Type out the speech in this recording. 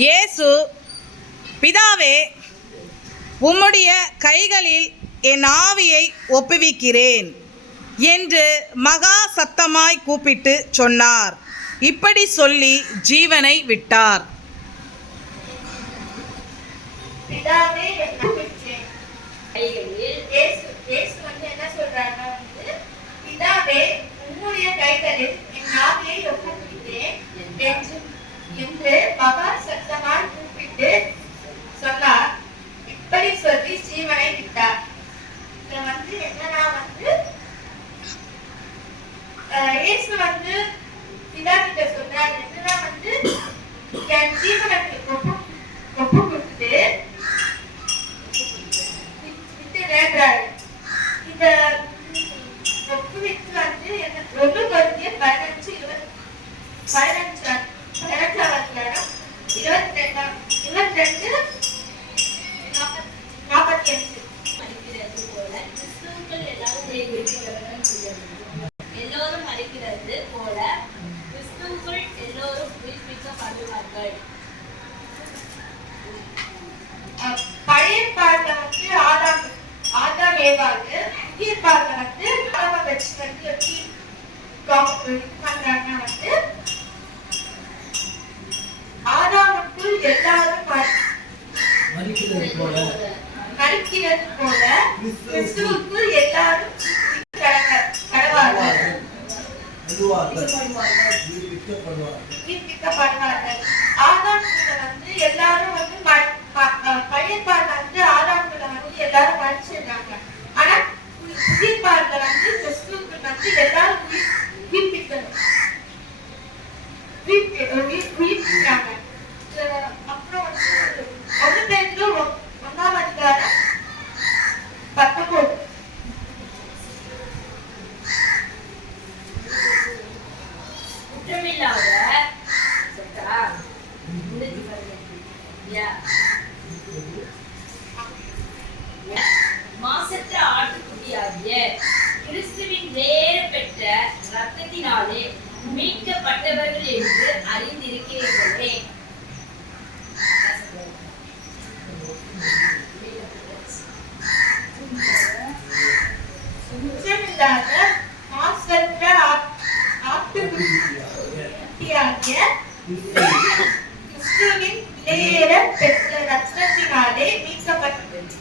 இயேசு, பிதாவே, உம்முடைய கைகளில் என் ஆவியை ஒப்புவிக்கிறேன் என்று மகா சத்தமாய் கூப்பிட்டு சொன்னார். இப்படி சொல்லி ஜீவனை விட்டார். பிதாவே, என்ன சொல்றாருன்னா பிதாவே, உம்முடைய கைகளில் என் ஆவியை ஒப்புவிக்கிறேன் என்று மகா சத்தமாய் கூப்பிட்டு சொன்னார். இப்படி சொல்லி ஜீவனை விட்டார். என்னன்னா இயேசு பிதா கிட்ட சொல்றாரு, என்னன்னா என் ஜீவனை ஒப்பு கொடுத்துட்டு விட்டுறாரு. இந்த ஒப்புவித்து என்ன 1 Corinthians 22:45. எல்லோரும் மறிக்கிறது போல கிறிஸ்துவுக்குள் எல்லோரும் உயிர்ப்பிக்கப்படுவார்கள். பழைய பாடல ஆதாம் ஏவாள், புதிய பாடல ஆதாம வச்சு எப்படி பண்றாங்கன்னா ஆதாமுக்குள் எல்லாரும் மறிக்கிறது போல கிறிஸ்துவுக்குள் எல்லாரும் உயிர்ப்பிக்கப்படுவார்கள். ஆதாம் எல்லாரும் பழைய பாடல ஆதாம்ல எல்லாரும் மறிச்சிருக்காங்க. ஆனா புதிய பாடல கிறிஸ்துவுக்குள் எல்லாரும் உயிர்ப்பிக்கணும் உயிர்ப்பிக்கிறாங்க. அப்புறம் 1 Peter 1:19. குற்றமில்லாத மாசற்ற ஆட்டுக்குட்டியாகிய கிறிஸ்துவின் வேறு பெற்ற இரத்தத்தினாலே மீட்கப்பட்டவர்கள் என்று அறிந்திருக்கிறீர்களே. குற்றமில்லாத மாசற்ற ஆட்டுக்குட்டியாகிய கிறிஸ்துவின் வேறு பெற்ற இரத்தத்தினாலே மீட்கப்பட்டவர்களே